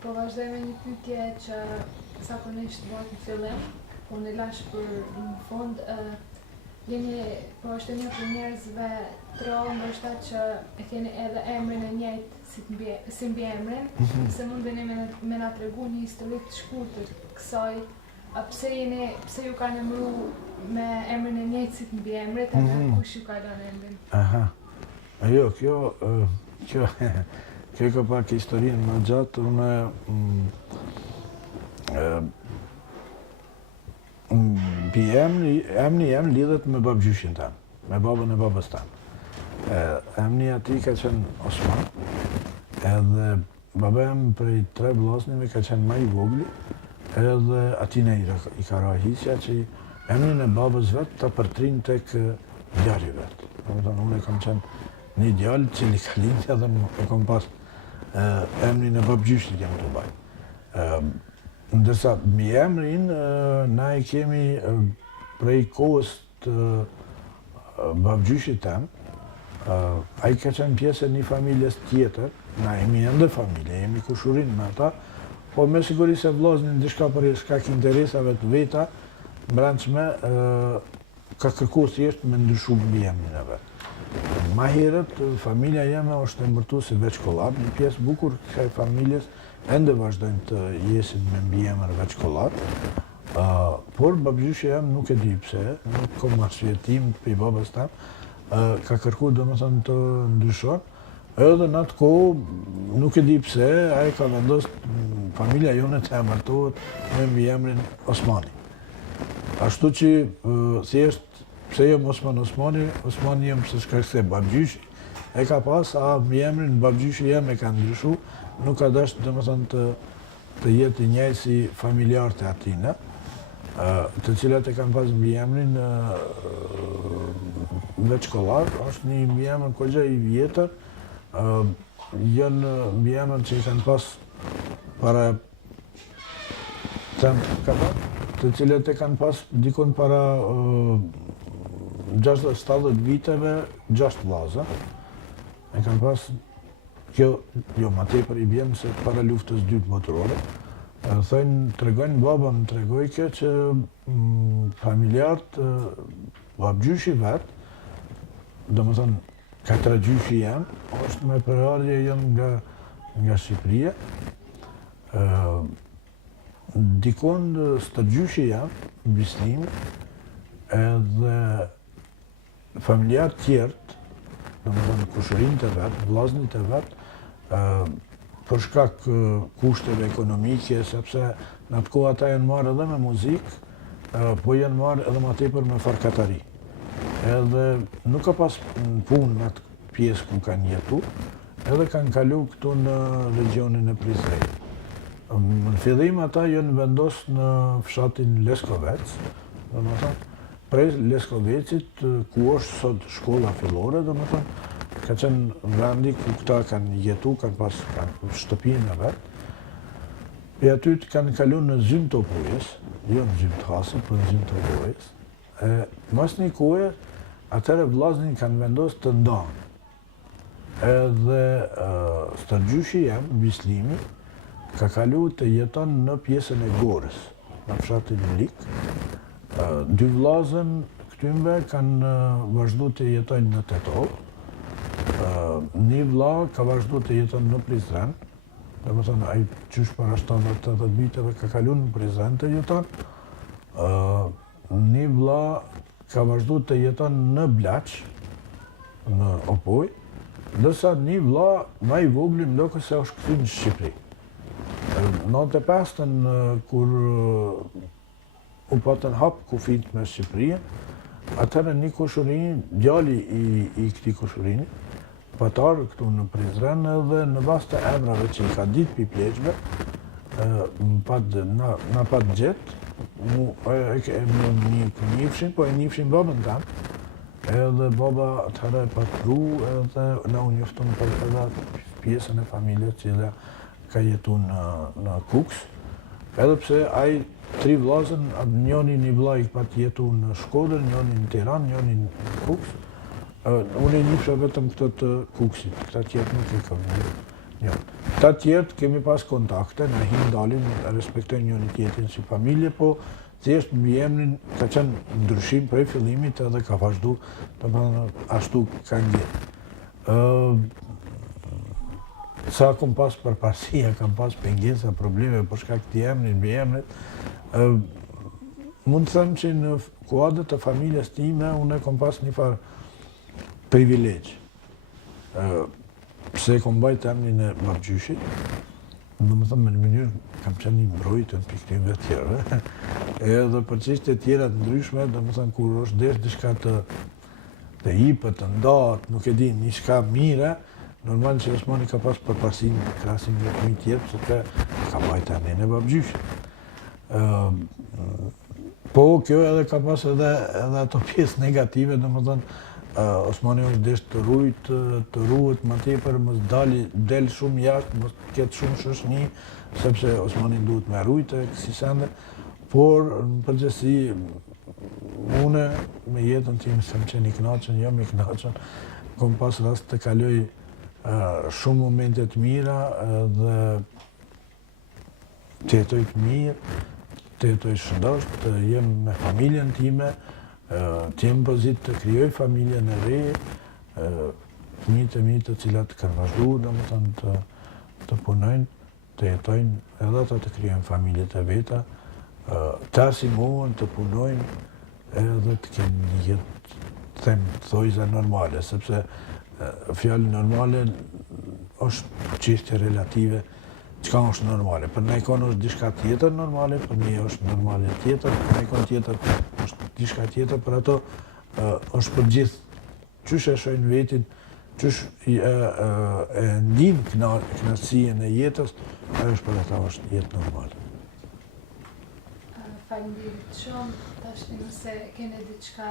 Po vazhdoj me një pyetje që zakonisht bëhet në fillim, unë e lash për në fund, po është një për njerëzve tro, ndoshta që e keni edhe emrin e njëjtë si mbiemrin, se mundeni me na tregu një histori të shkurtër kësaj, pse ju kanë emëru me emrin e njëjtë si mbiemrit, edhe kush ju ka lënë emrin? Aha. Jo, kjo ka pak historinë më gjatë, emri jem lidhet me babgjyshin tem, me babën e babës tem. Emri ati ka qenë Osman, edhe baba jem prej 3 vllaznive ka qenë më i vogli, edhe atine i ka ra hiqja që emrin e babës vetë ta përtrin tek djali vetë. Unë kam qenë një djalë që li ka lindë edhe e kom pas emrin e babgjyshit jam të baj. Ndërsa mi emrin, na i kemi prej kohës të babgjyshit tem, a i ka qenë pjesë e një familjes tjetër, na jemi ende familje, jemi kushurin me ata, po me siguri se vllaznin dishka për shkak interesave të veta, brendshme ka kërku thjesht me ndryshu mbi emrin e vet. Ma herët, familja jeme është emërtu si veçkollar, një pjesë bukur kësaj familjes ende vazhdojnë të jesin me mbiemër veçkollar, por babgjyshi jem nuk e di pse, nuk kom arsyetim për i babës tem, ka kërku domethënë të ndryshon, edhe në atë kohë nuk e di pse, ai ka vendos familja jone të emërtohet me mbiemrin Osmani. Ashtu që thjesht pse jem Osman Osmani, Osmani jem se shkak se babgjyshi e ka pas, a mbiemrin babgjyshi jem e ka ndryshu, nuk ka dash domethënë të jetë i njëjtë si familjarët e atine, të cilat e kanë pas mbiemrin veçkollar, është një mbiemër kogja i vjetër, janë mbiemër që i kanë pas para të cilat e kanë pas dikon para 60-70 viteve, 6 vllaza. E kanë pas, kjo, jo, ma tepër i bjen se para luftës dytë botërore. Thojnë, tregojnë baba më tregojke që familjarët, babgjyshi vetë, do më thënë, katërgjyshi jam, është me përardhje janë nga Shqipëria. Dikon stërgjyshi jam, bislimi, edhe familjarët tjertë, do më thënë, kushurin të vetë, vllaznit të vetë, për shkak kushteve ekonomike, sepse në atë kohë ata janë marrë edhe me muzikë, po janë marrë edhe ma tepër me farkatari. Edhe nuk ka pas punë në atë pjesë ku kanë jetu, edhe kanë kalu këtu në regionin e Prizrenit. Në fillim ata janë vendos në fshatin Leskovec, do më thënë, prej Leskovecit, ku është sot shkolla fillore, do më thënë, ka qenë vendi ku këta kanë jetu, kanë pas shtëpinë e vetë. E aty kanë kalu në zymë të opojës, jo në zymë të hasë, për në zymë të opojës. Mas një kohë, atëre vllaznin kanë vendos të ndanë. Edhe stërgjyshi jem, bislimi, ka kalu të jeton në pjesën e Gorës, në fshatin Lik. 2 vllazën këtymve kanë vazhdu të jetojnë në Tetov. Një vlla ka vazhdu të jeton në Prizren, dhe më thënë, ai qysh para 70-80 viteve ka kalu në Prizren të jeton. Një vlla ka vazhdu të jeton në Blaq, në Opoj, ndërsa një vlla ma i vogli më loke se është këthy në Shqipëri. 95-ën, kur u patën hap kufit me Shqipërien, atëherë një kushurin, djali i këtij kushurini, TATAR këtu në Prizren, edhe në bazë të emrave që i ka ditë pi pleqve, na pat gjetë, e njifshin, po e njifshin babën tam, edhe baba atëherë e patru, edhe na u njoftun për edhe pjesën e familjes që ka jetu në Kuks, edhe pse ai 3 vllazën, njoni një vlla i pat jetu në Shkodër, njoni në Tiran, njoni në Kuks. Unë e njifsha vetëm këtë të Kuksit, këta tjetë nuk i kam një. Jo. Ta tjertë kemi pas kontakte, na him dalim, respektojnë njëri tjetrin si familje, po thjesht mbi emrin ka qenë ndryshim prej fillimit edhe ka vazhdu, ashtu ka ngjetë. Sa kom pas përparësia, kam pas pengesa, probleme për shkak të emrit, mbi emrit, mund të them që në kuadrë të familjes time, unë kom pas një farë privilegj. Pse kom bajt emrin e babgjyshit, do më thëmë në mënyrë kam qenë një mbrojtën piktimve të tjerëve, edhe për çështje të tjera të ndryshme, do më thëmë kur është desh diçka të hipët, të ndatë, nuk e di, një shka mire, normal që Osmani ka pas përparsin krasin me fëmijë tjetër, sepse ka bajt emrin e babgjyshit. Po, kjo edhe ka pas edhe ato pjesë negative, do më thënë, Osmani është desh të ruhet më tepër, mos del shumë jashtë, mos ketë shumë shoshni, sepse Osmani duhet me rujtë, kësi sende, por në përgjithësi, une me jetën tim s'kam qenë i kënaqur, jam i kënaqur, kom pas rast të kaloj shumë momente të mira dhe të jetoj të mirë, të jetoj shëndosh, të jem me familjen time, të jem pozit të krijoj familjen e re, fëmijët e mi të cilat kanë vazhduar domethënë të punojnë, të jetojnë, edhe ata të krijojnë familjet e veta, të arsimohen, të punojnë, edhe të kenë një jetë, them, thojza normale, sepse fjalë normale është çështje relative. Çka është normale? Për nekon është diçka tjetër normale, për ne është normale tjetër, për nekon tjetër është diçka tjetër, për ato është për gjithë. Qysh e shohin vetin, qysh e ndin kënaqësinë e jetës, ajo është për ata është jetë normale. Faleminderit shumë, tash nëse keni diçka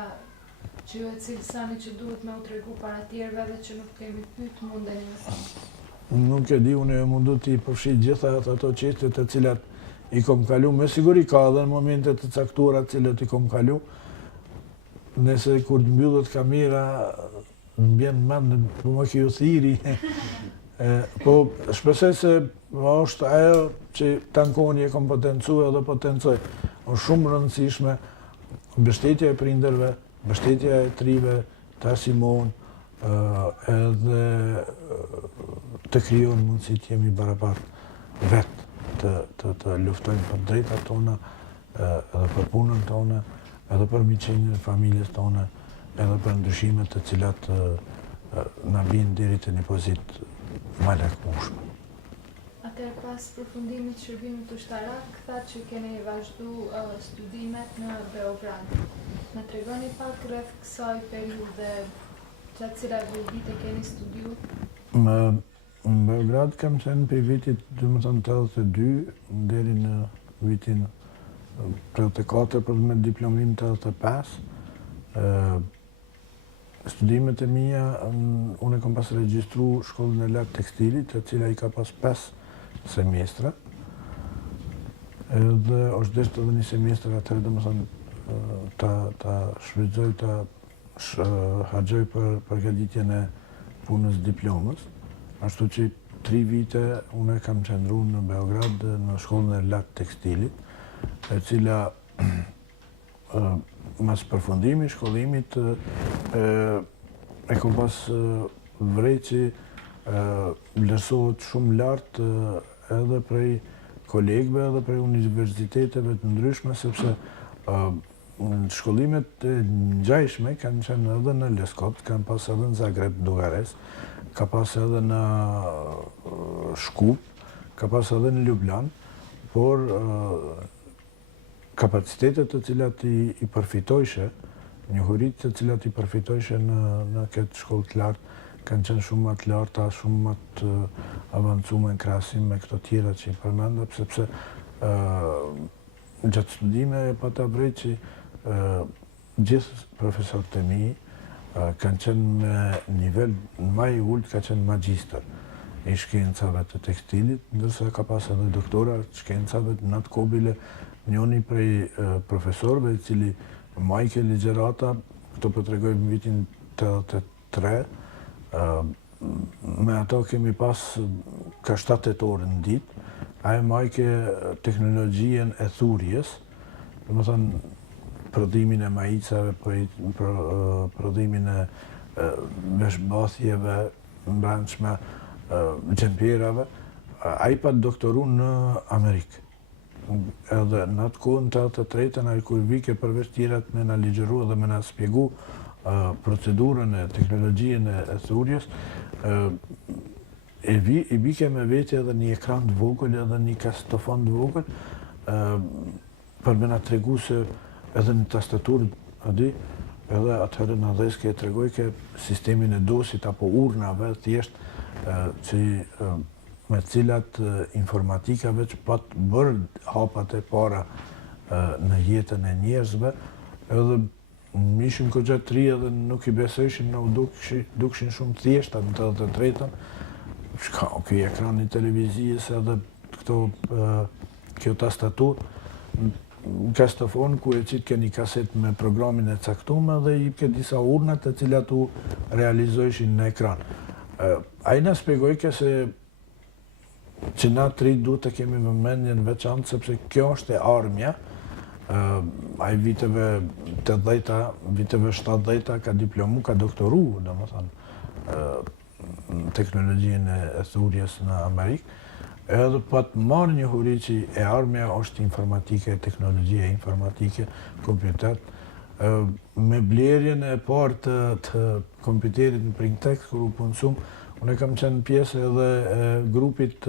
që ju e cilësoni që duhet me u tregu para tjerëve dhe që nuk kemi pyet, mundeni me thonë. Nuk e di, unë e mundu t'i përfshij gjitha ato çështje të cilat i kom kalu. Me siguri ka edhe në momente të caktuara të cilat i kom kalu. Nëse kur të mbyllet kamera, më bjen mend, po më kjo thiri. Po shpresoj se është ajo që tankoni e kom potencuar dhe potencoj. Është shumë rëndësishme mbështetja e prindërve, mbështetja e trive, të arsimohen, edhe të krijon mundësi të jemi barabartë vetë, të luftojmë për drejtat tona, edhe për punën tona, edhe për miqësinë e familjes tona, edhe për ndryshimet të cilat na bien deri te një pozitë më lakmueshme. Atëherë pas përfundimit të shërbimit ushtarak, thatë që keni vazhdu studimet në Beograd. Na tregoni pak rreth kësaj periudhe, gjatë cilave vite keni studiu? Në Beograd kam qenë për vitit 1982 deri në vitin 34 për me diplomin 85. Studimet e mia, unë kam pas regjistru shkollën e lartë tekstilit, e cila i ka pas 5 semestra. Edhe është deshtë edhe një semestr atëherë domethënë ta shfrytëzoj, ta harxoj për përgatitjen e punës diplomës. Ashtu që 3 vite unë kam qëndruar në Beograd në shkollën e lartë tekstilit, e cila mas përfundimit shkollimit e kom pas vrejtë që vlerësohet shumë lartë edhe prej kolegëve edhe prej universiteteve të ndryshme, sepse shkollimet e ngjashme kanë qenë edhe në Leskopt, kanë pas edhe në Zagreb, Bukaresht, ka pas edhe në Shkup, ka pas edhe në Ljubljana, por kapacitetet të cilat i përfitojshe, njohuritë të cilat i përfitojshe në këtë shkollë të lartë, kanë qenë shumë më të larta, shumë më të avancuar në krahasim me këto tjera që i përmenda, sepse gjatë studimeve pata vrejtë që gjithë profesorët e mi kanë qenë me nivel më i ulët, ka qenë magjistër i shkencave të tekstilit, ndërsa ka pas edhe doktora shkencave të natë kobile, njoni prej profesorëve, i cili majke ligjerata, këto po tregoj në vitin 83, me ato kemi pas ka 7 orë në ditë, ajo majke teknologjien e thurjes, dhe më thënë prodhimin e majicave, prodhimin e veshbathjeve, mbrëmshme, gjemperave, a i pa doktoru në Amerikë. Edhe në atë kohë në 83-ën, a i kur vike përveç tjerat me në ligjeru dhe me në spjegu procedurën e teknologjien e thurjes, i bike me vete edhe një ekran të vogël edhe një kasetofon të vogël, për me në tregu se edhe një tastatur, edhe atëherë në dheske e tregoj ke sistemin e dosit apo urnave thjesht që me cilat informatikave që patë bërë hapat e para në jetën e njerëzve, edhe ishim këgja të ri edhe nuk i besojshim në dukshin shumë thjeshtat në 83-ën, shka kjo ekrani televizijës edhe kjo tastatur, në kasetofon ku e qitë ke një kaset me programin e caktume dhe i ke disa urnat e cilat u realizojshin në ekran. A i në spjegoj ke se që na tri duhet të kemi vëmendjen veçantë, sepse kjo është e armja, a i viteve 80-ta, viteve 70-ta ka diplomu, ka doktoru, dhe më thënë, teknologjien e thurjes në Amerikë, edhe pa të marrë një huri që e armja është informatike, teknologjia informatike, kompjuter, me blerjen e parë të kompjuterit në Printex, kër u punësum, unë kam qenë pjesë edhe grupit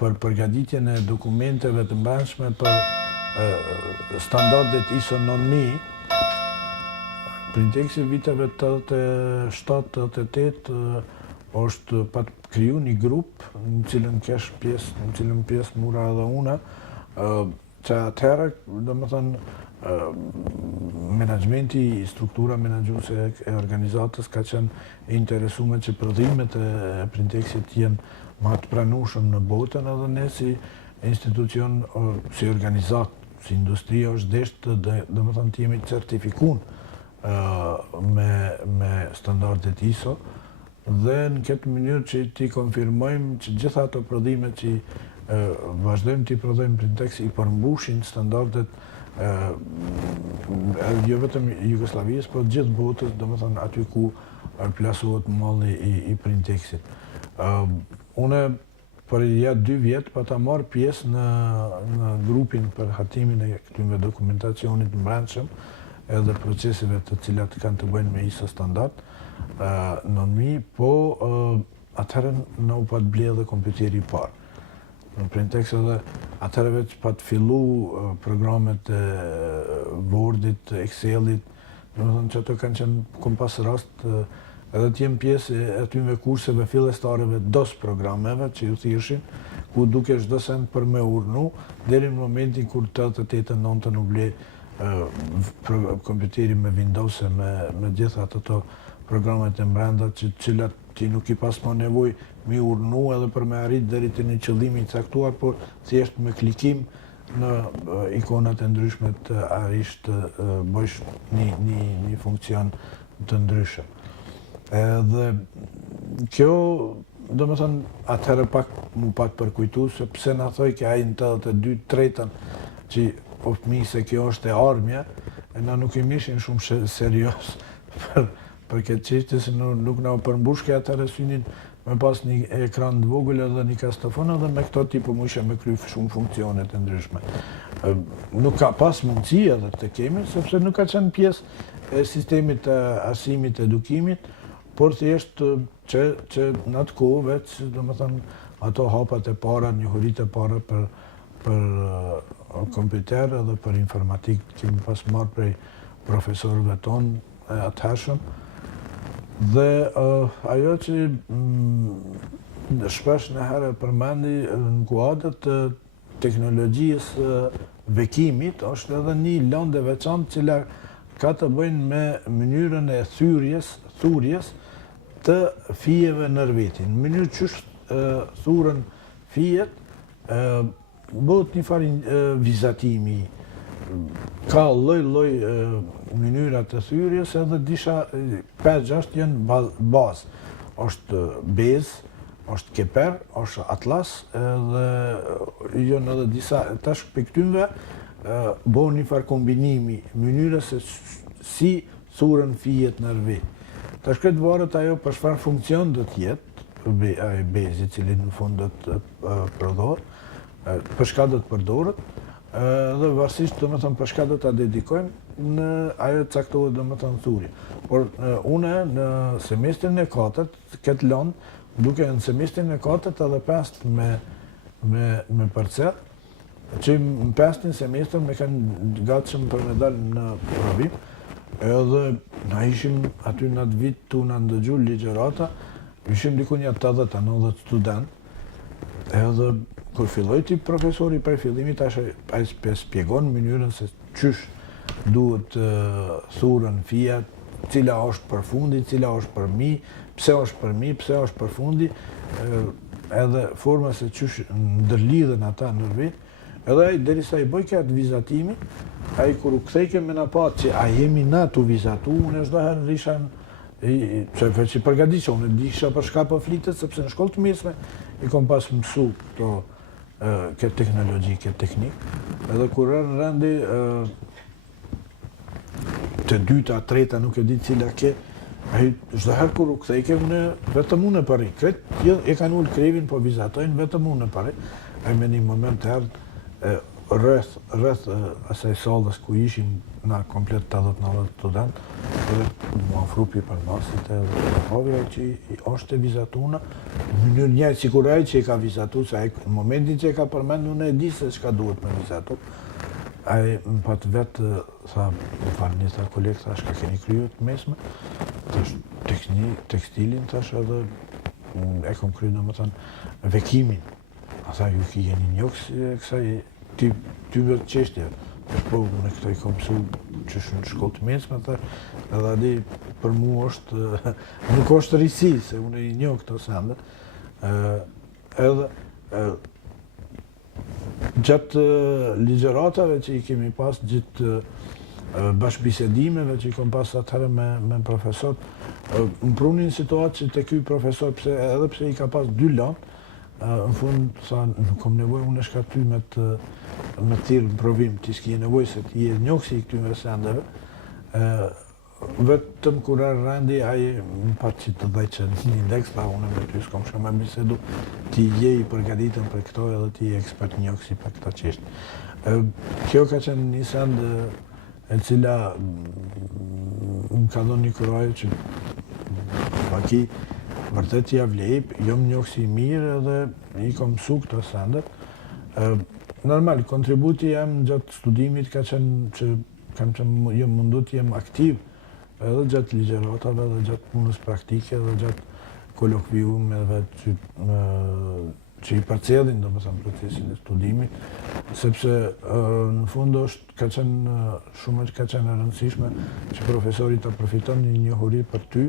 për përgatitjen e dokumenteve të mbrëmshme për standardet ISO 9000. Printexi viteve 87-88 është pa të kriju një grup në cilën kesh pjesë, në cilën pjesë mura edhe una, që atëherë, dhe më thënë, menaxhmenti, struktura menaxhuese e organizatës ka qenë interesume që prodhimet e Printexit jenë më të pranueshëm në botën, edhe ne si institucion, si organizat, si industria është deshtë dhe më thënë të jemi certifikun me standardet ISO dhe në këtë mënyrë që ti konfirmojmë që gjitha ato prodhimet që vazhdojmë të i prodhojmë Printex i përmbushin standardet jo vetëm Jugoslavijës, por gjithë botës, do më thënë aty ku plasohet malli i Printexit. Une për ja 2 vjetë pa ta marrë pjesë në grupin për hatimin e këtyre dokumentacionit mbrëmshëm edhe procesive të cilat kanë të bëjnë me ISO standard, në mi, po atëherë në u pat bledhe kompjuteri i parë. Në Printex edhe atëherë veç pa të fillu programet e Wordit, Excelit, në më thënë që ato kanë qenë, kom pas rast, edhe t'jem pjesë e atyve kurseve fillestareve DOS programeve që ju thjeshin, ku duke çdo send për me urnu, deri në momentin kur 88-90 u ble kompjuteri me Windows e me gjitha ato programet e mbrenda që cilat ti nuk i pas më nevoj mi urnu edhe për me arrit deri të një qëllimi caktuar, por thjesht me klikim në ikonat e ndryshme të arish të bëjsh një funksion të ndryshëm. Edhe kjo, do me thënë, atëherë pak mu pat përkujtu, se pse na thoj ke ajnë të 82-3-ën që po fëmi se kjo është e armja, e na nuk i mishin shumë serios për këtë qishtë, se nuk na u përmbushke atëherë synin me pas një ekran të vogël edhe një kasetofon edhe me këto tipo mu ishe me kry shumë funksionet e ndryshme. Nuk ka pas mundësi edhe të kemi, sepse nuk ka qenë pjesë e sistemit të arsimit të edukimit, por thjesht që në atë kohë veç, do më thënë, ato hapat e para, njohurit e para për kompjuter edhe për informatik, kemi pas marrë prej profesorëve tonë atëhershëm. Dhe ajo që shpesh në herë përmendi në kuadrët të teknologjisë vekimit, është edhe një lëndë e veçantë cila ka të bëjnë me mënyrën e thurjes të fijeve në rrethit. Në mënyrë që thurën fijet, bëhet një farë vizatimi, ka lloj mënyra të thyrjes edhe disha 5-6 janë bazë. Është bezë, është keper, është atlas edhe janë edhe disa tash për këtynve bëhen një farë kombinimi mënyrës se si thurën fijet në rrethi. Tash këtë varet ajo për çfarë funksion do të jetë ai bezi i cili në fund do të prodhohet, për çka do të përdoret, dhe varësisht domethënë për çka do ta dedikojmë në ajo caktohet domethënë thurje. Por unë në semestrin e 4 këtë lëndë, duke në semestrin e 4 edhe 5 me parcel, që në 5 semestrin me kanë gatshëm për me dalë në provim, edhe na ishim aty në atë vit tu na ndëgju ligjërata, ishim diku një 80-90 student, edhe kur filloi ti profesori prej fillimit ai shpjegon mënyrën se çysh duhet thurën fija, cila është përfundi, cila është përmi, pse është përmi, pse është përfundi, edhe forma se çysh ndërlidhen ata në rreth. Edhe ai derisa i bëj këtë vizatimi, ai kur u kthejke me na pa që a jemi na tu vizatu, unë çdo herë risha që veç i përgatitja, unë disha për çka po flitet, sepse në shkollë të mesme i kom pas mësu këtë teknologji, këtë teknik. Edhe kur rendi të dyta, treta, nuk e di cila ke, ai çdo herë kur u kthejke, unë vetëm unë e parri. Këtë e kanë ul krevin, po vizatojnë vetëm unë e parri. Ai me një moment të erdhë rreth asaj sallës ku ishim na komplet 80-90 student, edhe mu afrupi për masit edhe provja që është e vizatuna, në mënyrë njëjtë sikur ai që i ka vizatu, se ai në momentin që i ka përmendur unë e di se çka duhet me vizatu. Ai më pat vetë tha, më falni tha kolegë, thash ka keni kryer të mesme, thash tekstilin, thash edhe e kom kryer domethënë vekimin. Asa ju ki jeni njoks e kësaj ty vetë qeshtje. Po, unë këto i kom mësu që në shkollë të mesme, edhe adi për mu është, nuk është risi, se unë i njoh këto sende. Edhe gjatë ligjëratave që i kemi pas, gjatë bashkëbisedimeve që i kom pas atëherë me profesor, më prunin situatë që të ky profesor, edhe pse i ka pas 2 lanë, në fund, sa nuk kom nevoj, unë e shka ty me thirë në provim, ti s'ki e nevoj se ti e njohësi i këtyre sendeve, vetëm kur rendi, aji më pat që të dhej që një indeks, pa unë me ty s'kom shka me bisedu, ti je i përgatitën për këto edhe ti je ekspert njohësi për këta qeshtë. Kjo ka qenë një send e cila më ka dhënë një kurajë që paki vërtet ja vlejp, jom njohësi mirë edhe i kom mësu këto sendet. Normal, kontributi jem gjatë studimit ka qenë që jom mundu të jem aktiv edhe gjatë ligjëratave, edhe gjatë punës praktike, edhe gjatë kolokviumeve që i përcjellin domethënë procesin e studimit, sepse në fund ka qenë e rëndësishme që profesori ta përfiton një njohuri për ty,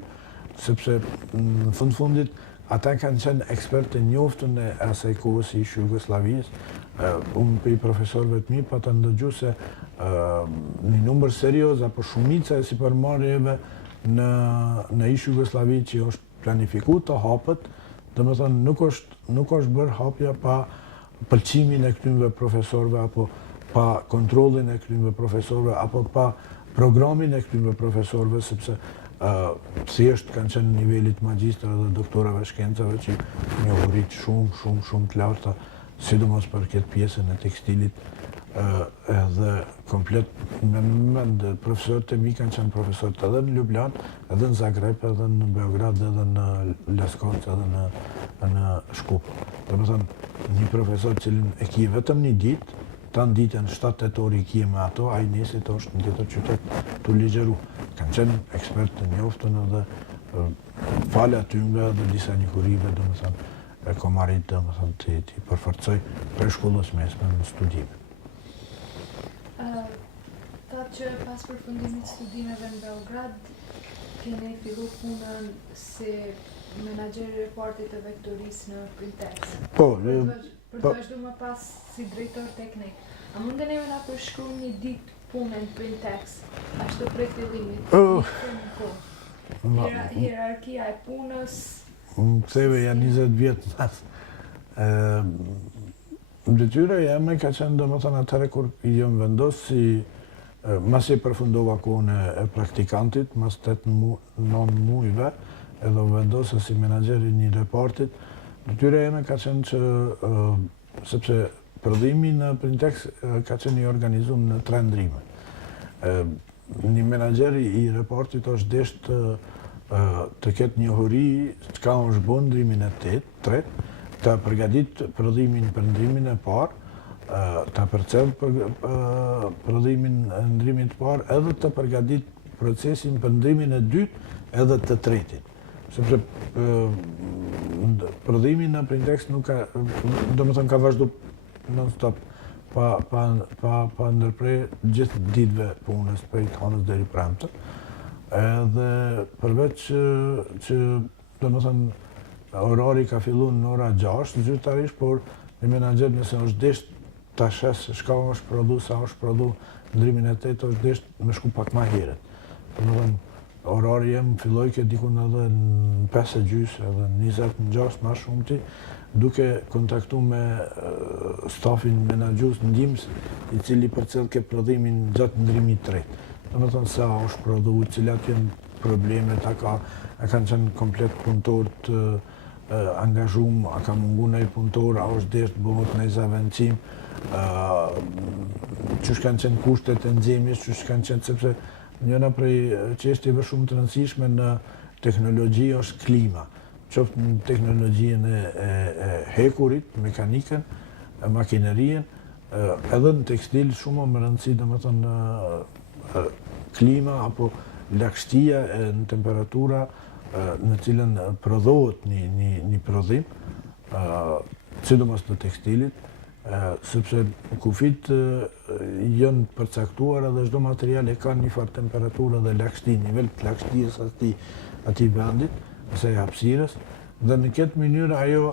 sepse në fundit ata kanë qenë ekspertë të njoftën e asaj kohës i Jugosllavisë. Unë për i profesorëve të mi pa të ndëgju se një numër serioz apo shumica e sipërmarrjeve në ish Jugosllavi që është planifikuar të hapet, domethënë nuk është bërë hapja pa pëlqimin e këtyre profesorëve apo pa kontrollin e këtyre profesorëve apo pa programin e këtyre profesorëve, sepse thjesht kanë qenë nivelit magjistra dhe doktorave shkencave që njohurit shumë të larta, sidomos për këtë pjesën e tekstilit, edhe komplet në profesorët e mi kanë qenë profesorët edhe në Ljubljan, edhe në Zagreb, edhe në Beograd, edhe në Leskovac, edhe në Shkup. Domethënë një profesor cilin e ki vetëm një ditë, tanë ditën 7-8 orë i kje me ato, a i nesit është në tjetër qytet të ligjeru. Kanë qenë ekspert të njoftën edhe falë atyre dhe disa njëhurive, domethënë, e kom arrit domethënë të përforcoj për shkollës mesme në studime. Thatë që pas përfundimit studimeve në Beograd, keni fillu punën si menaxher i reportit të vektorisë në Prizren. Po, për të vazhdu më pas si drejtor teknik. A mundeni me na përshkruaj një ditë punën printex, ashtu prej fillimit. Hierarkia e punës. Më ktheve janë 20 vjetë nas. Detyra jeme ka qenë domethënë atëherë kur jam vendos si mas e përfundova kohën e praktikantit, mas 8-9 muajve, edhe vendosa si menaxheri një reportit. Detyra jeme ka qenë që sepse prodhimi në Printex ka qenë i organizuar në 3 ndrime. Një menaxheri i reportit është desht të ketë njohuri çka është bën ndrimin e tretë, ta përgatit prodhimin për ndrimin e parë, ta përcjell prodhimin e ndrimit të parë, edhe të përgatit procesin për ndrimin e dytë edhe të tretit. Sepse prodhimi në Printex nuk ka, domethënë ka vazhdu non-stop, pa ndërprer gjithë ditëve punës, prej të hënës deri premte. Edhe përveç që domethënë orari ka fillu në ora 6 zyrtarisht, por një menaxher nëse është desht ta shes çka është prodhu, sa është prodhu ndrimin e tetë, është desht me shku pak më herët. Domethënë orari jem filloi ke dikun edhe në 5:30 edhe 26 më shumti, duke kontaktu me stafin menaxhues ndihmës, i cili përcjell ke prodhimin gjatë ndrimit të tretë. Domethënë sa është prodhu, cilat janë problemet, a kanë qenë komplet punëtorët angazhum, a ka mungu nëjë punëtor, a është desht bëhet nëjë zavendësim, qysh kanë qenë kushtet e nxemjes, qysh kanë qenë, sepse njëna prej çështjeve shumë të rëndësishme në teknologji është klima. Qoftë në teknologjinë e hekurit, mekanikën, makinerien, edhe në tekstil shumë më rëndësi, domethënë klima apo lagështia në temperatura në cilën prodhohet një prodhim, sidomos në tekstilit, sepse kufit janë përcaktuar edhe çdo material e ka një farë temperaturë dhe lagështi, nivel të lagështisë atij vendit, asaj hapësirës, dhe në këtë mënyrë ajo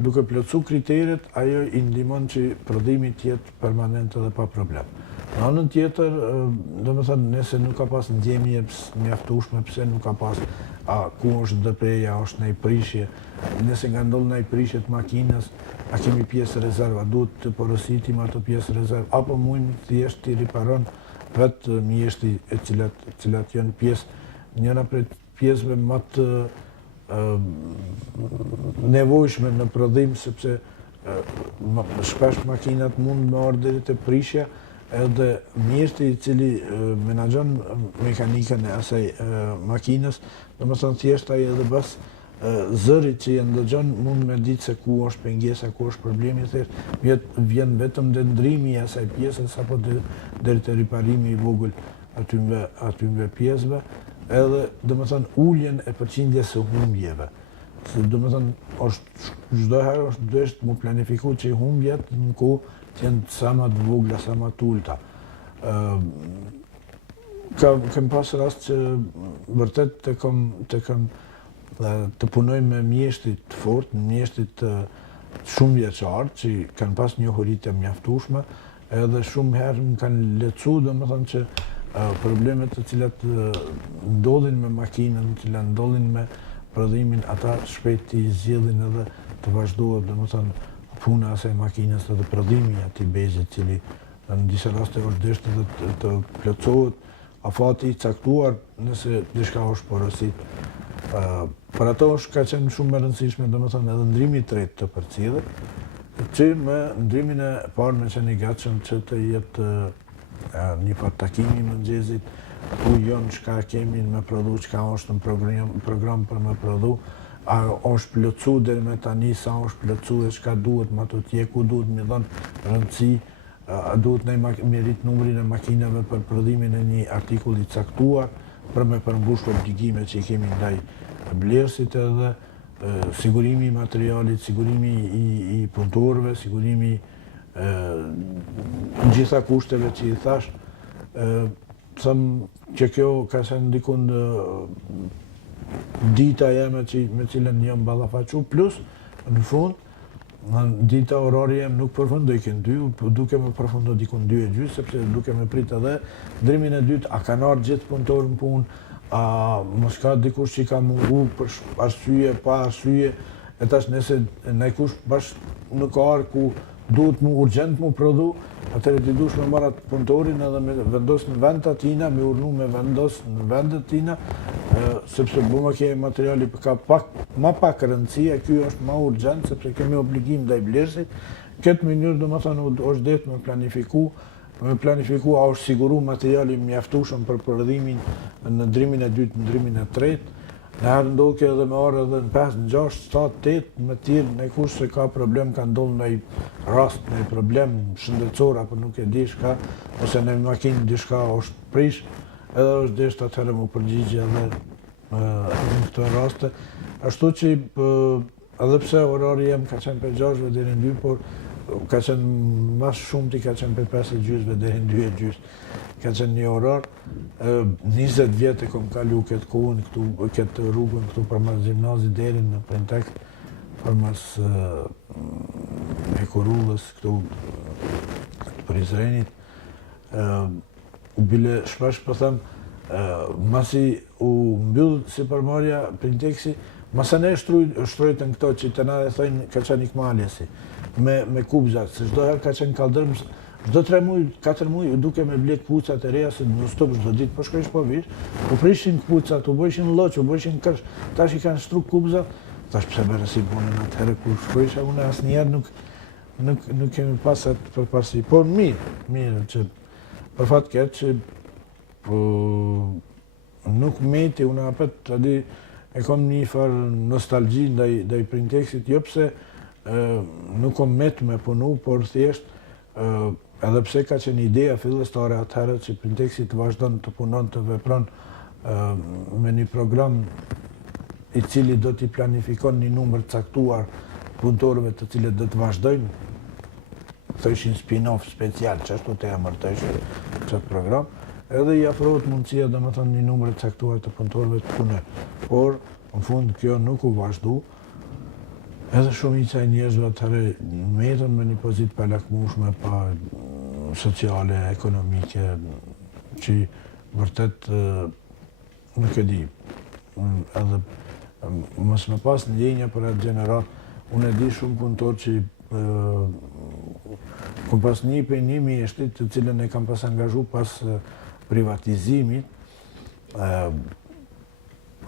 duke plotësu kriteret, ajo i ndihmon që prodhimi të jetë permanent edhe pa problem. Në anën tjetër, domethënë nëse nuk ka pas nxjemje mjaftueshme, pse nuk ka pas, ku është DP-ja, është ndonjë prishje, nëse nga ndodh ndonjë prishje të makinës, a kemi pjesë rezerva, duhet të porositim ato pjesë rezervë, apo mund thjesht të riparon vetë mjeshti e cilat janë pjesë, njëra prej pjesëve më të nevojshme në prodhim, sepse shpesh makinat mund me ardhur deri te prishja, edhe mjeshti i cili menaxhon mekanikën e asaj makinës, domethënë thjesht ai edhe bas zërit që e ndëgjon mund me ditë se ku është pengesa, ku është problemi, thjesht vjen vetëm dhe ndrimi i asaj pjesës apo deri te riparimi i vogël atyve pjesëve, edhe domethënë uljen e përqindjes së humbjeve. Domethënë çdo herë është desht mu planifiku që humbjet në kohë të jenë sa më të vogla, sa më të ulta. Kem pas rast që vërtet të punoj me mjeshtit të fortë, mjeshtit të shumë vjeçar, që kanë pas njohuri të mjaftueshme, edhe shumë herë më kanë lehtësuar, domethënë që problemet të cilat ndodhin me makinën, të cilat ndodhin me prodhimin, ata shpejt i zgjidhin edhe të vazhdohet, domethënë puna asaj makinës edhe prodhimi atij bezit, cili në disa raste është desht edhe të plotësohet afati i caktuar nëse diçka është porosit. Për ato ka qenë shumë më rëndësishme, domethënë edhe ndrimi i tretë të përcjellët, që me ndrimin e parë me qenë i gatshëm që të jetë një farë takimi i mëngjesit, ku janë çka kemi me prodhu, çka është në program për me prodhu, a është plotësu deri me tani, sa është plotësu e çka duhet me ato tje, ku duhet me dhënë rëndësi, a duhet me rrit numrin e makinave për prodhimin e një artikulli caktuar, për me përmbush obligimet që i kemi ndaj blerësit, edhe sigurimi i materialit, sigurimi i punëtorëve, sigurimi gjitha kushteve që i thash. Them që kjo ka qenë dikun dita jeme me cilën jam ballafaqur, plus në fund Në dita orari jem nuk përfundoj kënë 2, po duke me përfundoj dikun 2:30, sepse duke me prit edhe ndrimin e dytë, a kanë ardhur gjithë punëtorë në punë, a mos ka dikush që i ka mungu për arsye, pa arsye, e tash nëse najkush bash në kohë ku duhet mu urgjent mu prodhu, atëherë ti dush me marrat punëtorin edhe me vendos në vend të atina, me urnu me vendos në vendet tina, sepse buma ke materiali ka ma pak rëndësia, ky është ma urgjent, sepse kemi obligim ndaj blerësit. Këtë mënyrë do më thënë është det me planifiku, a është siguru materiali mjaftueshëm për përdhimin në ndrimin e dytë, ndrimin e tretë. Në herë ndodhë edhe me orë edhe në 5, 6, 7, 8, me tjerë, në kush se ka problem, ka ndodhë në rast, në problem shëndetësor, apo nuk e di shka, ose në makinë di shka është prish, edhe është desht atëherë mu përgjigje edhe në këto raste. Ashtu që edhe pse orari jem ka qenë për 6 deri në 2, por ka qenë mas shumë ti ka qenë për 5:30 deri në 2:30. Ka qenë një orar, 20 vjetë e kom kalu këtë kohën, këtë rrugën këtu për mas gjimnazi deri në Printek, për mas Hekurullës, këtu Prizrenit. Bile shpesh për them, masi u mbyllë si përmarja Printeksi, masa ne shtrojtën këto që të na e thojnë ka qenë ikmalesi, me kubzat, se çdo herë ka qenë kaldërm. Çdo 3 muaj, 4 muaj, duke me blek kpucat e reja, se në stop çdo ditë, po shkojsh po vish, u prishin kpucat, u bëjshin lloç, u bëjshin kërsh, tash i kanë shtru kubza, tash pse bërë si punën atëherë kur shkojsha, unë asnjëherë nuk kemi pas atë përparësi, por mirë që për fat keq që nuk meti, unë apet të di e kom një farë nostalgji ndaj Printeksit, jo pse nuk kom met me punu, por thjesht edhe pse ka qenë ideja fillestare atëherë që Printeksi të vazhdon të punon të vepron me një program i cili do t'i planifikon një numër caktuar punëtorëve të cilët do të vazhdojnë, thëshin spin-off special, që ashtu të emërtëshin qëtë program, edhe i afrohet mundësia dhe më thënë një numër caktuar të punëtorëve të punojnë. Por, në fund, kjo nuk u vazhdu, edhe shumica e njerëzve atëherë metën me një pozitë pa lakmueshme, pa sociale, ekonomike, që vërtet nuk e di. Edhe mos me pas ndjenja për atë gjenerat, unë e di shumë punëtor që kom pas një për 1.000 shtit të cilën e kam pas angazhu pas privatizimit,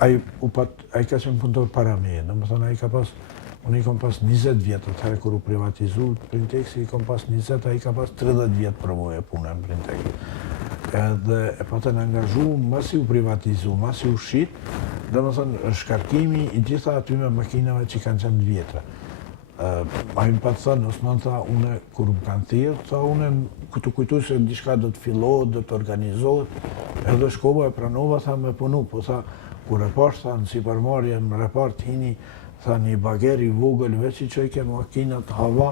ai ka qenë punëtor para meje, dhe më thonë ai ka pas. Unë i kom pas 20 vjetë, atëherë kur u privatizu Printeksi, i kom pas 20, a i ka pas 30 vjetë përvoje puna në Printeksi. Edhe e patën angazhu, masi u privatizu, masi u shqit, dhe më thënë, shkarkimi i gjitha atyme makinave që kanë qenë vjetra. A i më patë thënë, Osman tha, une, kur më kanë thirë, tha, une, këtu kujtu se diçka do të fillohet, do të organizohet, edhe shkova e pranova, tha, me punu, po tha, kur e pash, tha, në si përmarje, më repart hini, tha një bager i vogël, veç i qojke makinat hava,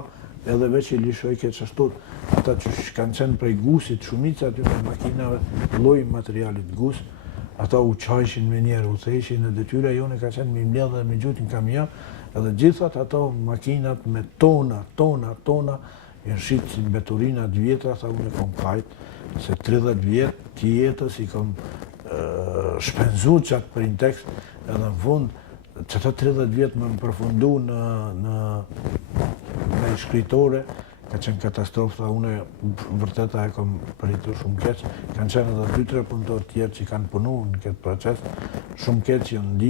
edhe veç i lishojke qështot. Ata që kanë qenë prej gusit, shumica aty me makinave, loj materialit gus, ata u qajshin me njerë, u theshin, e detyra jone ka qenë me mbledh dhe me gjutin kamion, edhe gjithat ato makinat me tona, jënë shqitë si mbeturinat vjetra, tha unë e kom kajt, se 30 vjetë të jetës i kom shpenzu qatë për Printex, edhe në fund, që të 30 vjetë më përfundu në shkritore, ka qenë katastrofë, tha une vërteta e kom përritur shumë keq, kanë qenë edhe 2-3 punëtor tjerë që kanë punu në këtë proces, shumë keq që ndi,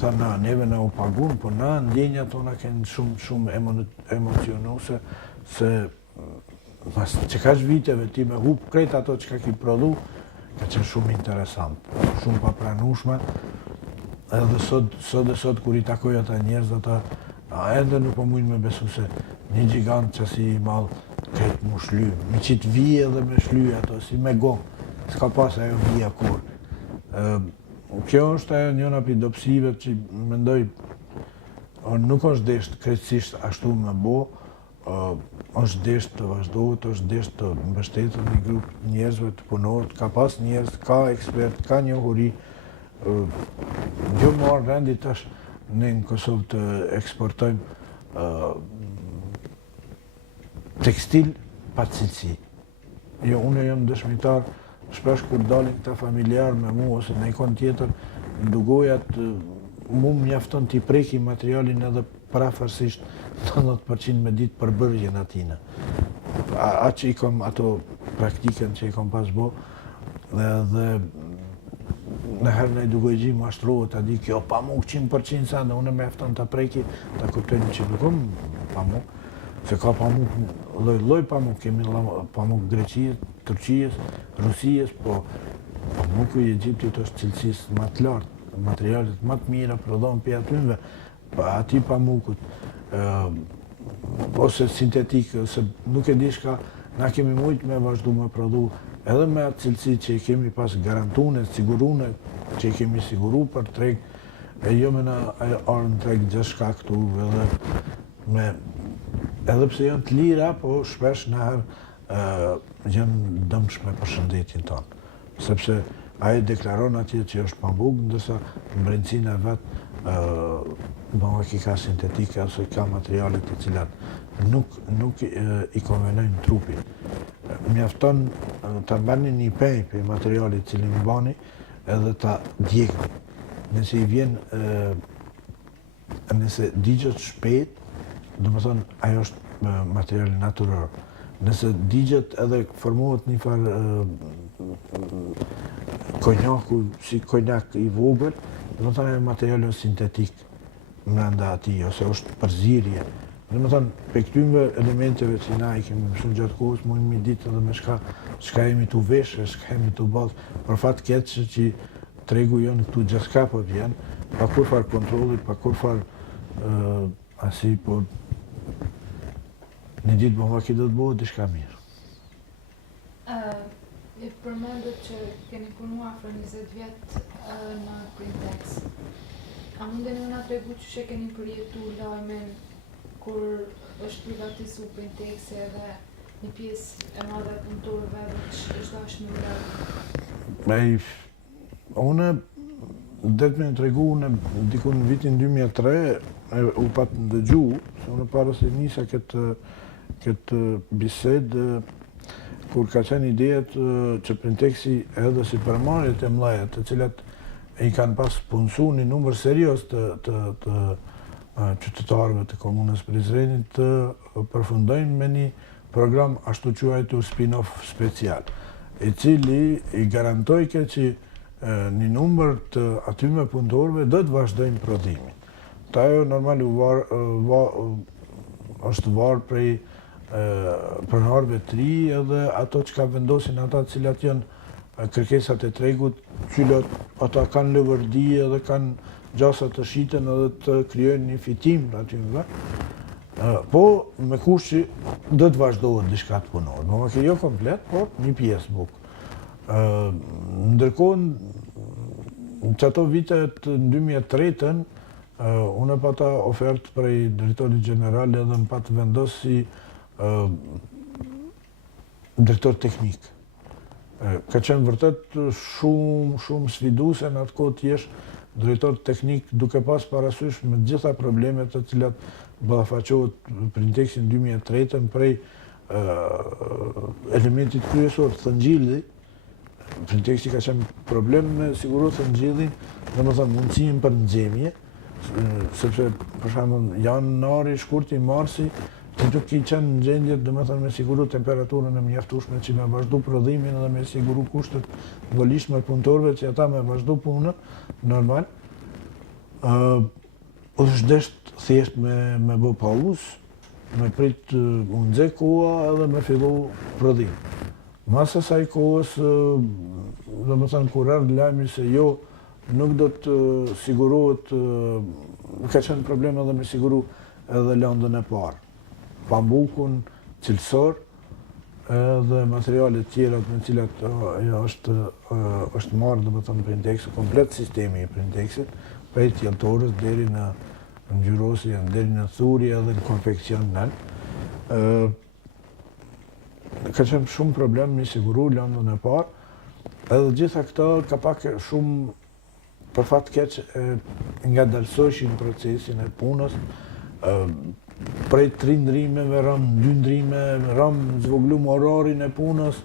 tha na, neve na u pagun, po na ndjenja tona kënë shumë emocionuse, se që ka viteve ti me hup krejt ato që ka ki prodhu, ka qenë shumë interesant, shumë papranushme. Edhe sot kur i takoj ata njerëz, ata ende nuk po mujnë me besu se një gjigant që si i madh kretë mu shly, mi qitë vije dhe me shly ato, si me gongë, s'ka pas ajo vija kur. Kjo është ajo njëna për dopsive që mendoj, nuk është desht krejtësisht ashtu me bo, është desht të vazhdohet, është desht të mbështetet një grup njerëzve të punohet, ka pas njerëz, ka ekspert, ka njohuri. Jo marë rendi tash në Kosovë të eksportojmë tekstil pa cilësi. Jo, unë jam dëshmitar, shpesh kur dalin këta familjar me mu ose në ikon tjetër, dugojat, mu mjafton t'i preki materialin edhe parafërsisht 90% me ditë përbërjen atina. A që i kom ato praktiken që i kom pas bo, dhe nëherë në i dugojgji më ashtrohet, a di kjo pamuk 100% sa, dhe unë me afton t'a preki, t'a kuptojnë që nuk kom pamuk, se ka pamuk, loj pamuk, kemi pamuk Greqijës, Turqijës, Rusijës, po pamuku i Egjiptit është cilësisë më të lartë, materialet më të mira prodhon për atynve, ati pamukut, ose sintetik, ose nuk e di shka, na kemi mujtë me vazhdu me prodhu, edhe me atë cilësi që i kemi pas garantune, sigurune, që i kemi siguru për treg, e jo me na arë në treg gjashka këtu, edhe pse janë të lira, po shpesh nëherë janë dëmshme për shëndetin tonë. Sepse aje deklaron atje që është pambuk, ndërsa mbrencina e vetë bëmë ka sintetike ose ka materialet të cilat nuk i konvenojnë trupin. Mjafton të mbani një pej për materialit cilin bani edhe të djekën. Nëse i vjen, nëse digjet shpejt, do më thonë, ajo është material natyror. Nëse digjet edhe formohet një farë konjaku, si konjak i vogël, do më thonë ajo material është sintetik mrenda ati, ose është përzirje. Do më thonë, pe këtyme elementeve që na i kemi mësuar gjatë kohës, mujnë mi ditë edhe me shka jemi të veshë, shka jemi të bazë, për fatë keqë që tregu jonë këtu gjithka po vjen, pa kur farë kontroli, pa kur farë asi, po një ditë bëma ki do të bëhet diçka mirë. E përmendet që keni punu afër 20 vjetë në Printex. A mundeni nga tregu që keni përjetu lajmen kur është privatizu Printexi edhe një pjesë e madhe e punëtorëve që është dashur në lërë? Une, detë me në tregu, diku në vitin 2003, u patë në dëgju, se une para se nisa këtë bisedë, kur ka qenë idejet që Printexi edhe si përmarjet e mlaja, të cilat i kanë pas punësu një numër serios të qytetarëve të komunës Prizrenit të përfundojnë me një program ashtu quajtur spin-off special, i cili i garantojke që një numër të atyme punëtorëve do të vazhdojnë prodhimin. Ta jo normal është varë prej pronarëve të ri edhe ato që ka vendosin ata cilat janë kërkesat e tregut, cilat ata kanë lëvërdi edhe kanë gjasa të shiten edhe të krijojnë një fitim në atyve, po me kush që do të vazhdohet diçka të punohet. Më ke jo komplet, por një pjesë bukë. Ndërkohë, në qëto vitet në 2003-ën, unë pata ofertë prej drejtorit general edhe më patë vendosë si drejtor teknik. Ka qenë vërtet shumë sfiduse në atë kohë t'jesh drejtor teknik duke pas parasysh me gjitha problemet të cilat ballafaqohet Printexi në 2003-ën prej elementit kryesor, thëngjilli. Printexi ka qenë problem me siguru thëngjillin, dhe më thëmë mundësim për nxemje, sepse për shembull janë nari, shkurti, marsi, të nuk i qenë në gjendjet, dhe më thënë me siguru temperaturën e mjaftueshme që me vazhdu prodhimin dhe me siguru kushtet volishme punëtorëve që ata me vazhdu punën, normal. është desht thjesht me bë pauzë, me prit unë nxe koha edhe me fillu prodhim. Mas asaj kohës, dhe më thënë kur ardhë lajmi se jo, nuk do të sigurohet, ka qenë problem edhe me siguru edhe lëndën e parë. Pambukun, cilësor, edhe materialet tjera me cilat është marrë, dhe më thënë, Printexi, komplet sistemi i Printexit, prej tjeltorës deri në ngjyrosje, deri në thurje edhe në konfekcion nën. Ka qenë shumë problem me siguru lëndën e parë, edhe gjitha këta ka pak shumë për fat keq nga dalsoshin procesin e punës, prej 3 ndrimeve, ram 2 ndrime, ram zvogluar orarin e punës,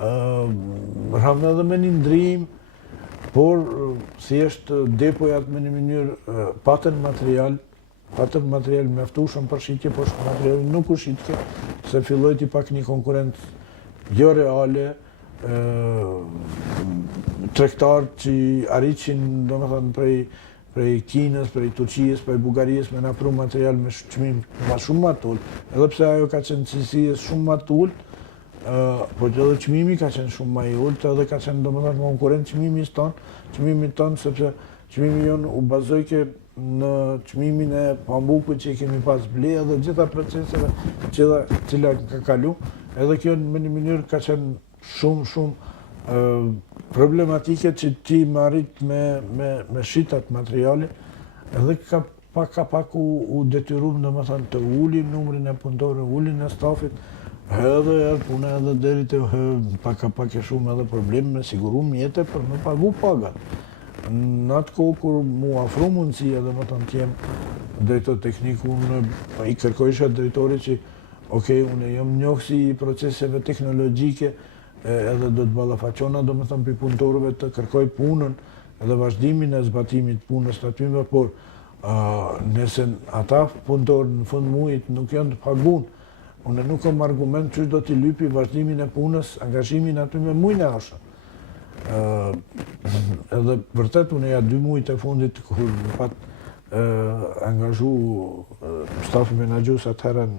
ram edhe me 1 ndrim, por thjesht depojat me një mënyrë patën material mjaftueshëm për shitje, por materiali nuk u shitje, se filloi ti pak një konkurrencë jo reale, tregtarë që arritëshin, domethënë prej Kinës, prej Turqisë, prej Bugarisë me na pru material me çmim shumë më të ulët, edhe pse ajo ka qenë cilësisht shumë më të ulët, po edhe çmimi ka qenë shumë më i ulët, edhe ka qenë domethënë konkurrent çmimit ton, sepse çmimi jon u bazoi në çmimin e pambukut që i kemi pas ble dhe gjitha proceseve që ka kalu, edhe kjo në një mënyrë ka qenë shumë problematike që ti më arrit me shitat materiale, edhe ka pak u detyruar domethënë të ulim numrin e punëtorëve, ulin e stafit, edhe puna edhe deri te pak e shumë edhe probleme me siguru mjete për me pagu pagat. Në atë kohë kur mu afru mundësia dhe më të jem drejtor teknik, unë i kërkojsha drejtorit që unë jam njohësi i proceseve teknologjike, edhe do të ballafaqona do më thëmë për punëtorëve të kërkoj punën edhe vazhdimin e zbatimit punës të atyme, por nëse ata punëtorë në fund muajit nuk janë të pagun, unë nuk kam argument që do t'i lypi vazhdimin e punës, angazhimin atyme mujnë e ashtë. Edhe vërtet unë ja 2 muajt e fundit kur pat angazhu stafi menaxhues atëherën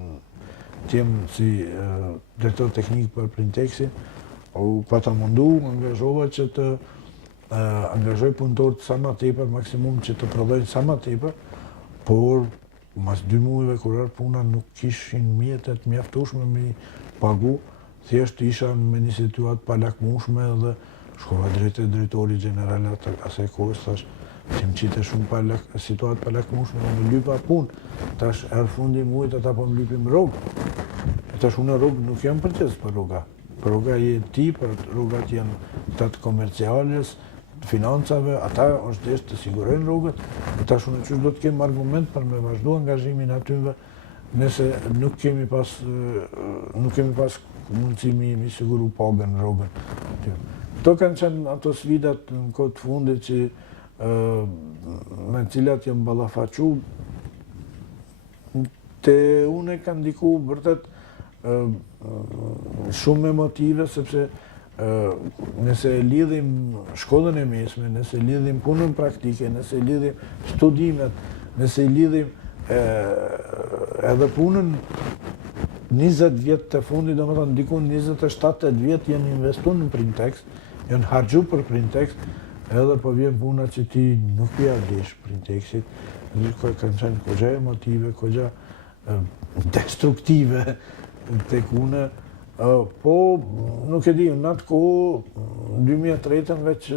t'jem si drejtor teknik për Printexin, u pata mundu, angazhova që të angazhoj punëtorët sa më tepër, maksimum që të prodhojnë sa më tepër, por mas 2 muajve kur erdhi puna nuk kishin mjetet mjaftueshme me pagu, thjesht isha me një situatë pa lakmueshme dhe shkova drejt e drejtorit general atë asaj kohës, thash, që më qite shumë situatë pa lakmueshme, më lypa punë, tash erdhi fundi i muajit ata po më lypin rrogë. Tash unë rrogë nuk jam përqes për rroga. Për rroga je ti, për rrogat janë të komerciales, financave, ata është desh të sigurojnë rrugët, e tash unë qysh do të kem argument për me vazhdu angazhimin atyve, nëse nuk kemi pas mundësi mi siguru pagën në rrugën. Këto kanë qenë ato sfidat në kohë të fundit që me cilat jam ballafaqu, te unë e kanë ndiku vërtet shumë emotive, sepse nëse lidhim shkollën e mesme, nëse lidhim punën praktike, nëse lidhim studimet, nëse lidhim edhe punën 20 vjet të fundit, do më thënë dikun 27-8 vjet janë investu në Printex, janë harxhu për Printex, edhe po vjen puna që ti nuk pja vlesh Printexit, kanë qenë kogja emotive, kogja destruktive tek une, po nuk e di, në atë kohë, 2003 veç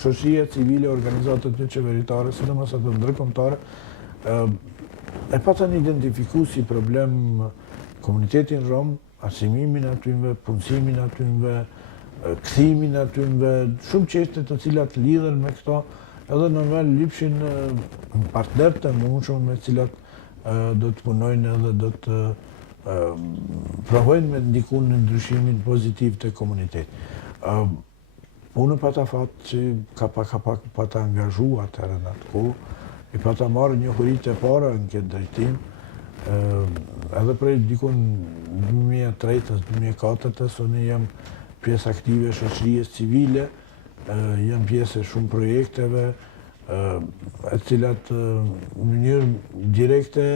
shoqëria civile, organizatat në qeveritare, sidomos ato ndërkombëtare, e patën identifiku si problem komunitetin rom, asimimin atyve, punësimin atyve, kthimin atyve, shumë çështje të cilat lidhen me këto, edhe në vel lypshin partner të mundshëm me cilat do të punojnë edhe do të provojnë me ndikun në ndryshimin pozitiv të komunitetit. Unë pata fatë që ka pak pata angazhu atëherë në atë kohë, i pata marrë njohuritë e para në këtë drejtim, edhe prej dikun 2003-2004, unë jam pjesë aktive e shoqërisë civile, jam pjesë e shumë projekteve, e cilat në mënyrë direkte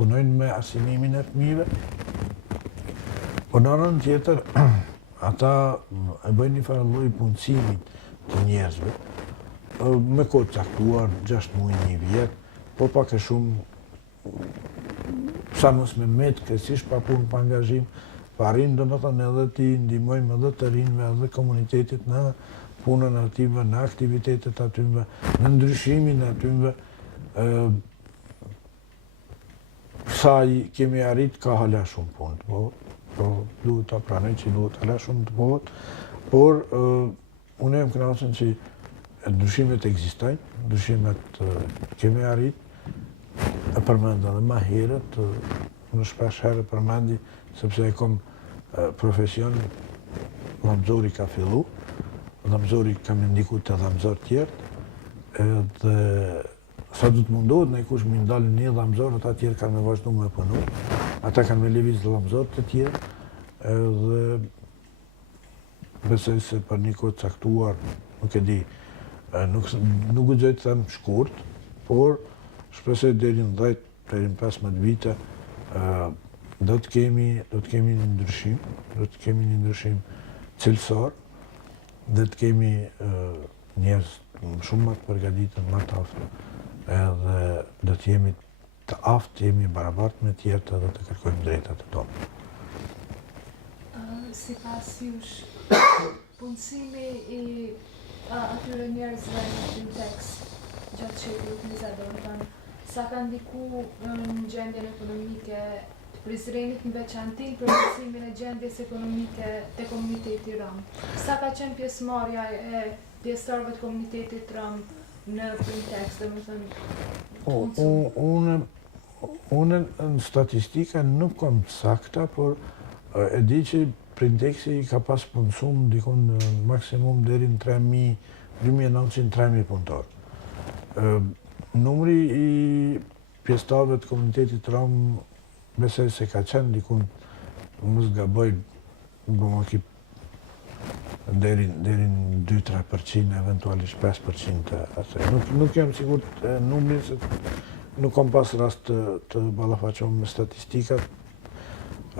punojnë me asimimin e fëmijëve. Po në anën tjetër, ata e bëjnë një farë lloj punësimit të njerëzve, me kohë caktuar, 6 muaj, 1 vjet, po pak e shumë, sa mos me met, kërësisht pa punë, pa angazhim, pa rinë, do më thënë edhe ti ndihmojmë edhe të rinjve, edhe komunitetit në punën atyve, në aktivitetet atyve, në ndryshimin atyve, sa kemi arrit ka hala shumë punë të bëhet, po duhet ta pranoj që duhet hala shumë të bëhet, por unë jam kënaqur që ndryshimet ekzistojnë, ndryshimet kemi arrit, përmend edhe më herët, në shpesh herë përmendi, sepse e kom profesion, dhamzori ka fillu, dhamzori kam ndiku të dhamzor tjertë, edhe sa du të mundohet në kush më ndalë një dhamzor, ata tjerë kanë me vazhdu me punu, ata kanë me leviz dhamzor të tjerë, edhe besoj se për një kohë caktuar, nuk e di, nuk guxoj të them shkurt, por shpresoj deri në 10, deri në 15 vite do të kemi një ndryshim cilësor, dhe të kemi njerëz shumë më të përgatitur, më të aftë, edhe do të jemi të aftë, të jemi barabartë me tjerët edhe të kërkojmë drejtat e tona. Sipas jush, punësimi i atyre njerëzve në tekst gjatë shekullit 20, sa ka ndiku në gjendjen ekonomike të Prizrenit në veçantin për mësimin e gjendjes ekonomike të komunitetit rom? Sa ka qenë pjesëmarrja e pjesëtarëve të komunitetit rom në tekst, Unë në statistika nuk kam sakta, por e di që Printeksi ka pas punësum dikun maksimum deri në 2.900-3.000 punëtor. Numri i pjesëtarëve të komunitetit rom besoj se ka qenë dikun, mos gaboj, deri në 2-3%, eventualisht 5% të asaj. Nuk jam sigurt numrin, se nuk kam pas rast të ballafaqohem me statistikat.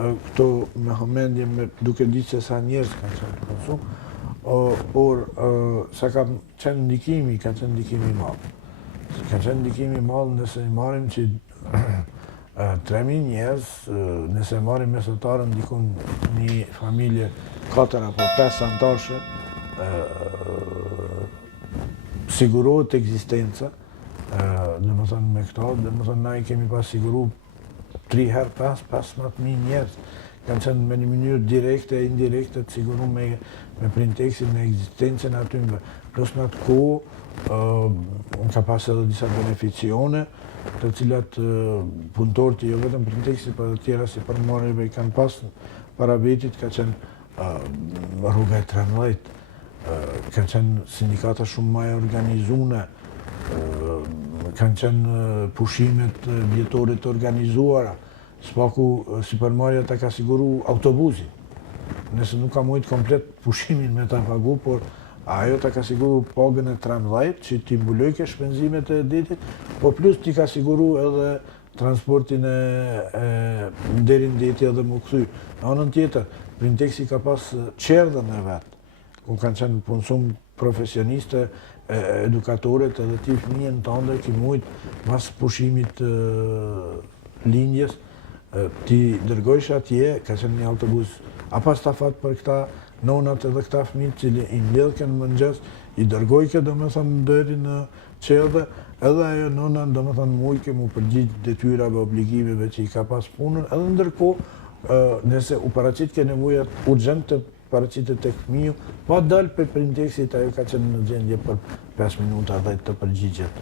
Këto me hamendje, duke ditë se sa njerëz kanë qenë të konsum, por sa ka qenë ndikimi, ka qenë ndikimi i madh. Ka qenë ndikimi i madh nëse i marrim që 3.000 njerëz, nëse marrim mesatarën dikun një familje 4 apo 5 antarëshe, sigurohet ekzistenca, dhe më thënë me këta, dhe më thënë na i kemi pas siguru 3 herë 15.000 njerëz, kanë qenë me një mënyrë direkte e indirekte të siguru me Printeksin, me ekzistencën atyve. Plus në atë kohë, ka pas edhe disa beneficione, të cilat punëtorët jo vetëm Printeksi, por edhe tjera si përmarrjeve i kanë pas para vetit, ka qenë rruga e 13, kanë qenë sindikata shumë më e organizuara, kanë qenë pushimet vjetore të organizuara, s'paku supermarja ta ka siguru autobusin. Nëse nuk ka mujt komplet pushimin me ta pagu, por ajo ta ka siguru pagën e 13, që ti mbulojke shpenzimet e ditit, po plus ti ka siguru edhe transportin deri në deti edhe më kthy. Në anën tjetër, Printeksi ka pas qerdhën e vetë, ku kanë qenë punësum profesioniste, edukatorët edhe ti fëmijën tënde ki mujt mas pushimit lindjes, ti dërgojsh atje, ka qenë një autobus, a pas ta fat për këta nonat edhe këta fëmijët cili i mbjellken mëngjes, i dërgojke do me thënë deri në qerdhe, edhe ajo nona do me thënë mujke mu përgjigj detyrave, obligimeve që i ka pas punën, edhe ndërkohë, nëse u paraqit ke nevojat urgjent të paraqitet tek fëmiu, pa dalë për Printeksit, ajo ka qenë në gjendje për 5 minuta 10 të përgjigjet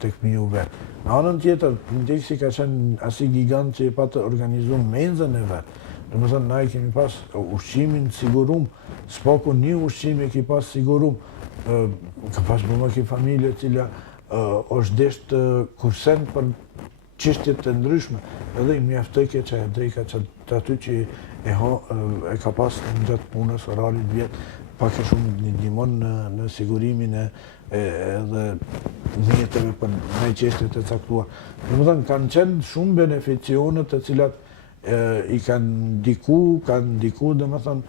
tek fëmiu vetë. Në anën tjetër, Printeksi ka qenë asi gigant që i pa të organizuar menzën e vetë. Do të thënë, na i kemi pas ushqimin sigurum, s'paku një ushqim e ki pas sigurum. Ka pas bëma ki familje cila është desht kursen për çështje të ndryshme, edhe i mjaftoj ke që e drejka që aty që e ka pas në gjatë punës, orarit vjetë, pak e shumë një ndihmon në sigurimin edhe mjetëve për në çështjet e caktuar. Domethënë, kanë qenë shumë beneficionet të cilat i kanë ndiku domethënë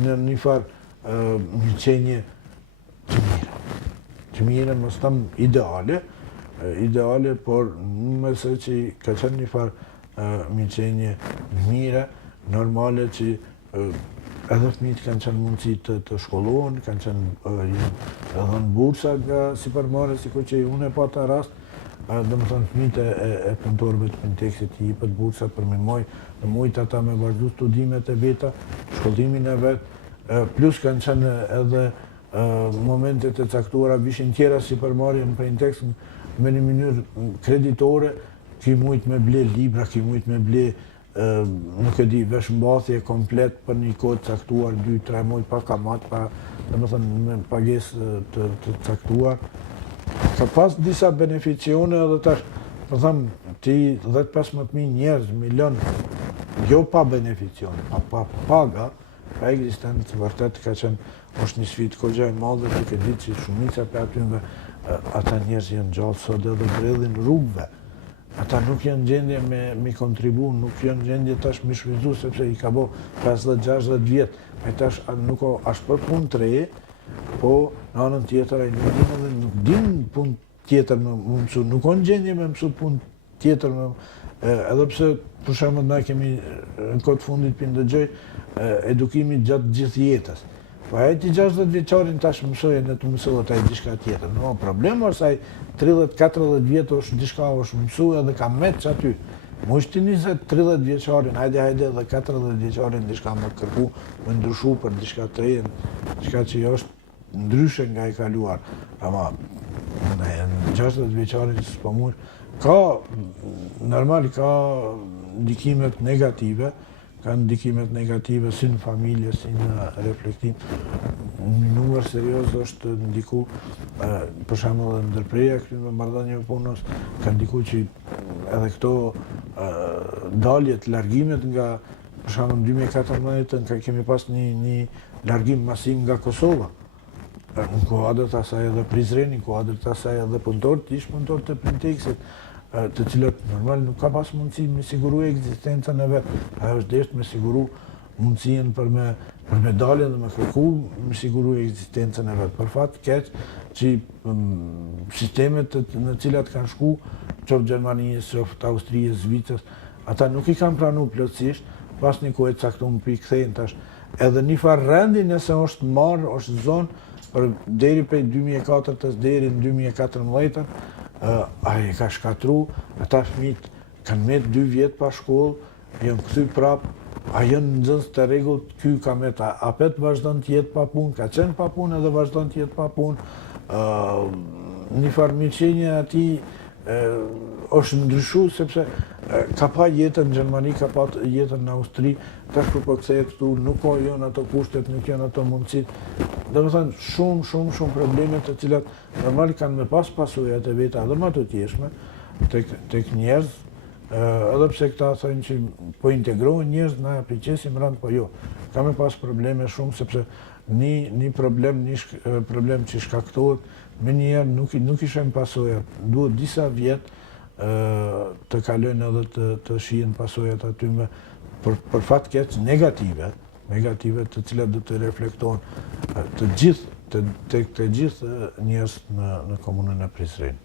në një farë një qenje të mira. Të mira, mos tam ideale, por mëse që ka qenë një farë miqenje mire, normale që edhe fëmijët kanë qenë mundësi të shkollohen, kanë qenë edhe në bursa nga supermarket, sikur që unë e pata rast, domethënë fëmijët e punëtorëve të Printeksit i jepet bursa për me mujt ata me vazhdu studimet e veta, shkollimin e vet, plus kanë qenë edhe momentet e caktuara vishin tjera supermarket në Printeksin me një mënyrë kreditore ki mujt me ble libra, ki mujt me ble nuk e di, veshmbathje komplet për një kohë caktuar, 2-3 muaj pa kamat, me pagesë të caktuar. Ka pas disa beneficione edhe tash, po them, ti 10-15 njerëz, milion, jo pa beneficione, pa paga, pa ekzistencë vërtet ka qenë, është një sfidë kogja e madhe, duke ditë që shumica për atyve, ata njerëz janë gjallë sot edhe bredhin rrugëve. Ata nuk janë gjendje me kontribu, nuk janë gjendje tash me shvizu, sepse i ka bo 50-60 vjetë. Me tash nuk o ashtë për punë të reje, po në anën tjetër ai nuk din edhe nuk din punë tjetër me mësu. Nuk o në gjendje me mësu punë tjetër me edhe pse për shembull na kemi në kohë të fundit për ndëgjoj edukimi gjatë gjithë jetës. Po ai ti 60 vjeçarin tash mësoj në të mësohet ai diçka tjetër. No, problemi është ai 30-40 vjet është diçka është mësuar edhe ka meç aty. Mos ti 20-30 vjeçarin, hajde edhe 40 vjeçarin diçka më kërku, më ndryshu për diçka të re, diçka që është ndryshe nga e kaluar. Ama në 60 vjeçarin s'po mund. Normal ka ndikimet negative. Ka ndikimet negative si në familje, si në reflektim. Një numër serios është ndiku, për shembull edhe ndërprerja këtyre marrëdhënieve punës, ka ndiku që edhe këto daljet, largimet nga, për shembull në 2014 kemi pas një largim masiv nga Kosova. Në kuadër të asaj edhe Prizreni, në kuadër të asaj edhe punëtorët, ish punëtorët të Printeksit, të cilët normal nuk ka pas mundësi me siguru ekzistencën e vetë. Ajo është deshtë me siguru mundësien për me dalje dhe me kërku me siguru ekzistencën e vetë. Për fat keq që sistemet në cilat kanë shku, qoftë Gjermanisë, qoftë Austrijës, Zvicrës, ata nuk i kanë pranu plotësisht, pas një kohë caktuar për i kthejnë tash. Edhe një farë rendi nëse është marrë, është zonë, për deri prej 2004 deri në 2014, ai ka shkatru, ata fëmijët kanë met 2 vjet pa shkollë, janë kthy prap, a janë nxënës të rregullt, ky ka met, apet vazhdon të jetë pa punë, ka qenë pa punë edhe vazhdon të jetë pa punë. Një farë miqenje atij është ndryshu sepse ka pa jetën në Gjermani, ka pa jetën në Austri, tash kur po kthehet këtu nuk ka janë ato kushtet, nuk janë ato mundësitë. Domethënë shumë probleme të cilat normal kanë me pas pasojat e veta edhe më të tjeshme tek njerëz, edhe pse këta thonë që po integrohen njerëz na përqesim rand, po jo. Ka me pas probleme shumë sepse një problem që shkaktohet meniherë nuk i shohim pasojat. Duhet disa vjet të kalojnë edhe të shihen pasojat aty me për fat keq negative të cilat do të reflektohen të gjithë njerëz në komunën e Prizren.